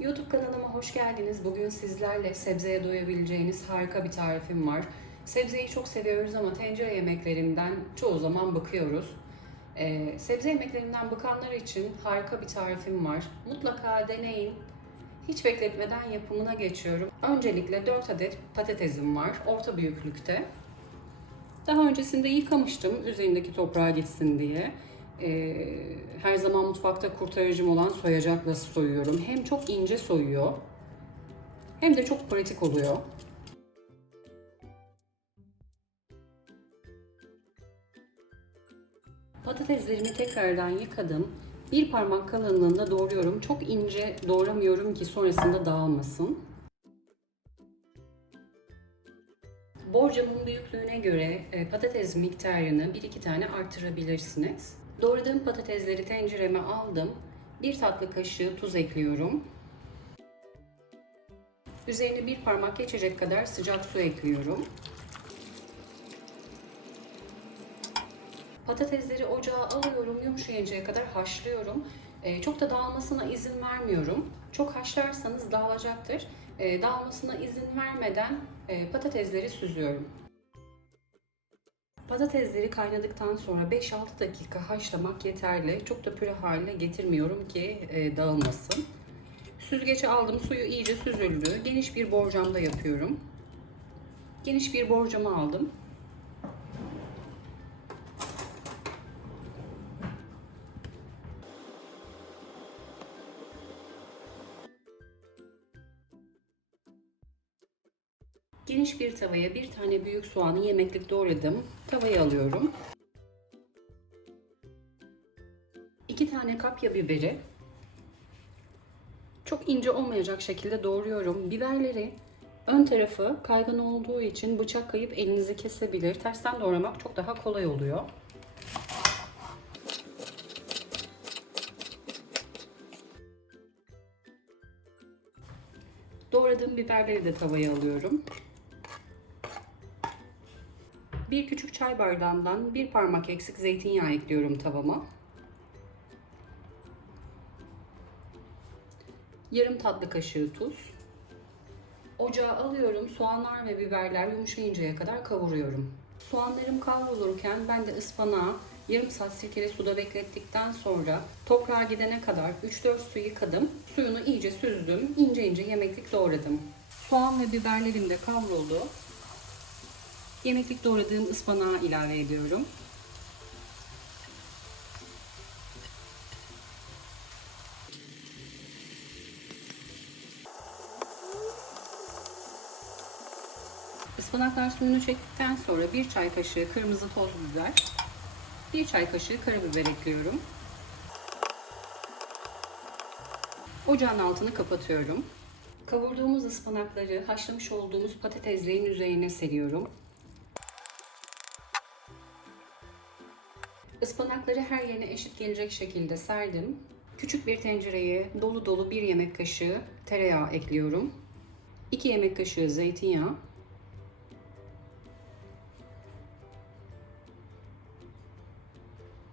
YouTube kanalıma hoş geldiniz. Bugün sizlerle sebzeye doyabileceğiniz harika bir tarifim var. Sebzeyi çok seviyoruz ama tencere yemeklerinden çoğu zaman bıkıyoruz. Ee, sebze yemeklerinden bıkanlar için harika bir tarifim var. Mutlaka deneyin. Hiç bekletmeden yapımına geçiyorum. Öncelikle 4 adet patatesim var. Orta büyüklükte. Daha öncesinde yıkamıştım üzerindeki toprağa gitsin diye. Ee, her zaman mutfakta kurtarıcım olan soyacakla soyuyorum. Hem çok ince soyuyor hem de çok pratik oluyor. Patateslerimi tekrardan yıkadım. Bir parmak kalınlığında doğruyorum. Çok ince doğramıyorum ki sonrasında dağılmasın. Borcamın büyüklüğüne göre e, patates miktarını 1-2 tane artırabilirsiniz. Doğradığım patatesleri tencereme aldım. Bir tatlı kaşığı tuz ekliyorum. Üzerine bir parmak geçecek kadar sıcak su ekliyorum. Patatesleri ocağa alıyorum, yumuşayıncaya kadar haşlıyorum. E, çok da dağılmasına izin vermiyorum. Çok haşlarsanız dağılacaktır. E, dağılmasına izin vermeden e, patatesleri süzüyorum. Patatesleri kaynadıktan sonra 5-6 dakika haşlamak yeterli. Çok da püre haline getirmiyorum ki e, dağılmasın. Süzgece aldım, suyu iyice süzüldü. Geniş bir borcamda yapıyorum. Geniş bir borcama aldım. Geniş bir tavaya bir tane büyük soğanı yemeklik doğradım. Tavaya alıyorum. İki tane kapya biberi çok ince olmayacak şekilde doğruyorum. Biberleri ön tarafı kaygan olduğu için bıçak kayıp elinizi kesebilir. Tersten doğramak çok daha kolay oluyor. Doğradığım biberleri de tavaya alıyorum. Bir küçük çay bardağından bir parmak eksik zeytinyağı ekliyorum tavama. Yarım tatlı kaşığı tuz. Ocağa alıyorum. Soğanlar ve biberler yumuşayıncaya kadar kavuruyorum. Soğanlarım kavrulurken ben de ıspanağı yarım saat sirkeli suda beklettikten sonra toprağa gidene kadar 3-4 su yıkadım. Suyunu iyice süzdüm. ince ince yemeklik doğradım. Soğan ve biberlerim de kavruldu. Yemeklik doğradığım ıspanağı ilave ediyorum. Ispanaklar suyunu çektikten sonra bir çay kaşığı kırmızı toz biber, bir çay kaşığı karabiber ekliyorum. Ocağın altını kapatıyorum. Kavurduğumuz ıspanakları haşlamış olduğumuz patateslerin üzerine seriyorum. Ispanakları her yerine eşit gelecek şekilde serdim. Küçük bir tencereye dolu dolu bir yemek kaşığı tereyağı ekliyorum. 2 yemek kaşığı zeytinyağı.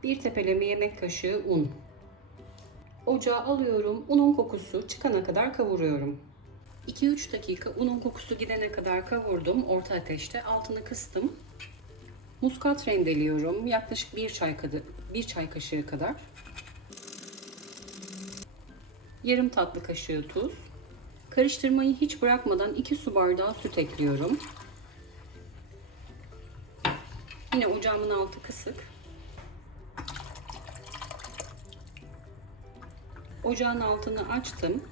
Bir tepeleme yemek kaşığı un. Ocağa alıyorum. Unun kokusu çıkana kadar kavuruyorum. 2-3 dakika unun kokusu gidene kadar kavurdum. Orta ateşte altını kıstım. Muskat rendeliyorum. Yaklaşık bir çay, kadı, bir çay kaşığı kadar. Yarım tatlı kaşığı tuz. Karıştırmayı hiç bırakmadan 2 su bardağı süt ekliyorum. Yine ocağımın altı kısık. Ocağın altını açtım.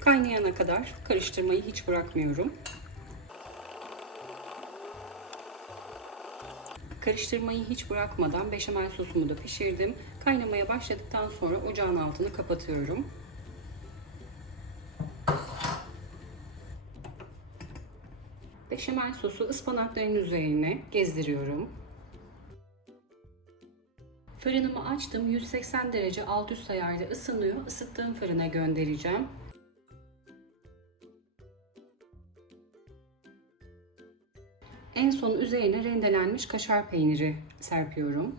Kaynayana kadar karıştırmayı hiç bırakmıyorum. Karıştırmayı hiç bırakmadan beşamel sosumu da pişirdim. Kaynamaya başladıktan sonra ocağın altını kapatıyorum. Beşamel sosu ıspanakların üzerine gezdiriyorum. Fırınımı açtım. 180 derece alt üst ayarda ısınıyor. Isıttığım fırına göndereceğim. Üzerine rendelenmiş kaşar peyniri serpiyorum.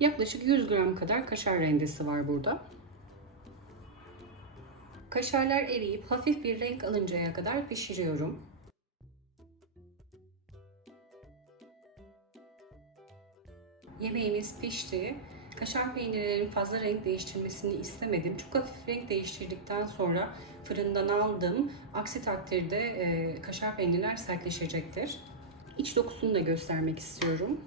Yaklaşık 100 gram kadar kaşar rendesi var burada. Kaşarlar eriyip hafif bir renk alıncaya kadar pişiriyorum. Yemeğimiz pişti. Kaşar peynirlerin fazla renk değiştirmesini istemedim. Çok hafif renk değiştirdikten sonra fırından aldım. Aksi takdirde e, kaşar peynirler sertleşecektir. İç dokusunu da göstermek istiyorum.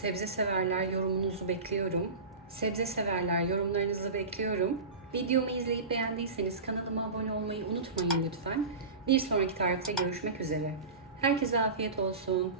Sebze severler yorumunuzu bekliyorum. Sebze severler yorumlarınızı bekliyorum. Videomu izleyip beğendiyseniz kanalıma abone olmayı unutmayın lütfen. Bir sonraki tarifte görüşmek üzere. Herkese afiyet olsun.